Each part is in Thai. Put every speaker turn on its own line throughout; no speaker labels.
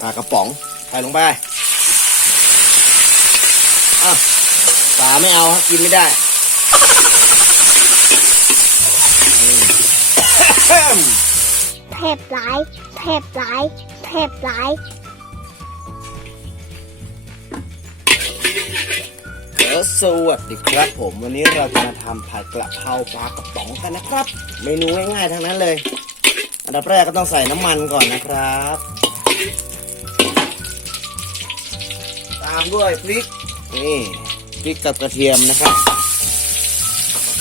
ปลากระป๋องใส่ลงไปอะปลาไม่เอาฮะกินไม่ได้อืม
เทปไลท์เทปไลท์เทปไลท์
เออสวัสดีครับผมวันนี้เราจะมาทำผัดกระเพราปลากระป๋องกันนะครับ เมนูง่ายๆทั้งนั้นเลย อันดับแรกก็ต้องใส่น้ำมันก่อนนะครับ ตามด้วยพริก นี่พริกกับกระเทียมนะครับ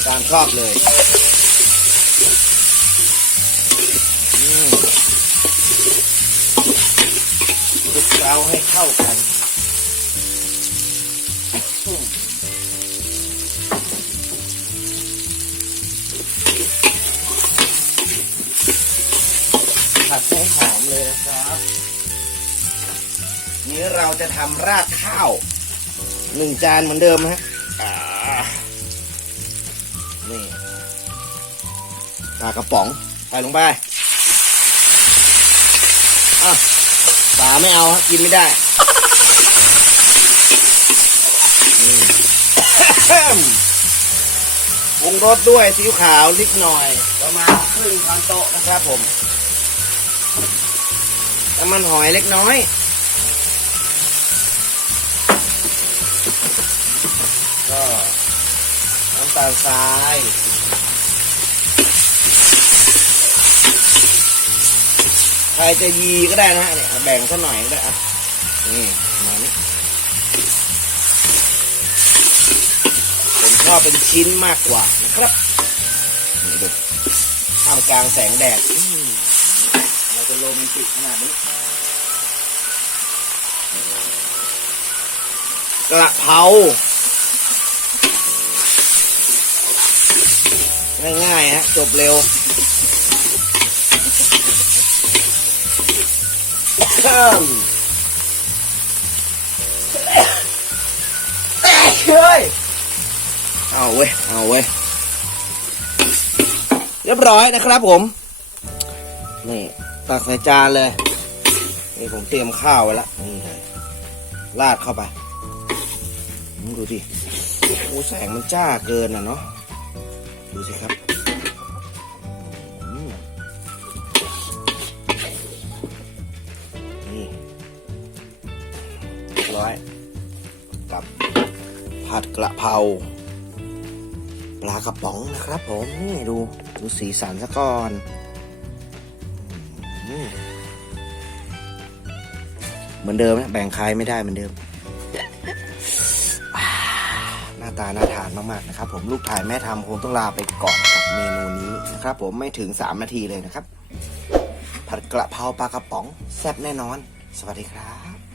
ตามชอบเลยคลุกเคล้าให้เข้ากันผัดให้หอมเลยนะครับ นี้เราจะทำราดข้าวหนึ่งจานเหมือนเดิมฮะนี่ปลากระป๋องใส่ลงไปอะปลาไม่เอาฮะกินไม่ได้นี่ปรุงรสด้วยซีอิ๊วขาวนิดหน่อย ประมาณครึ่งช้อนโต๊ะนะครับผมน้ำมันหอยเล็กน้อย ก็น้ำตาลทรายใครจะยีก็ได้นะเนี่ยแบ่งสักหน่อยก็ได้อะนี่มานี้ผมชอบเป็นชิ้นมากกว่านะครับนี่ดูท่ามกลางแสงแดดเราจะโรแมนติกขนาดนี้กระเพรา ง่ายๆฮะจบเร็วเอิ่มแตกเลยเอาเว้ยเอาเว้ยเรียบร้อยนะครับผม นี่ตักใส่จานเลย นี่ผมเตรียมข้าวไว้แล้วนี่เลยราดเข้าไปอืมดูดิโอ้แสงมันจ้าเกินอะเนาะ ดูสิครับนี่ร้อยกับผัดกระเพราปลากระป๋องนะครับผมนี่ดูดูสีสันซะก่อนเหมือนเดิมนะแบ่งใครไม่ได้เหมือนเดิม ตาน่าทานมากๆนะครับ ผมลูกถ่ายแม่ทำคงต้องลาไปก่อนกับเมนูนี้นะครับผมไม่ถึง 3 นาทีเลยนะครับ ผัดกระเพราปลากระป๋องแซ่บแน่นอน สวัสดีครับ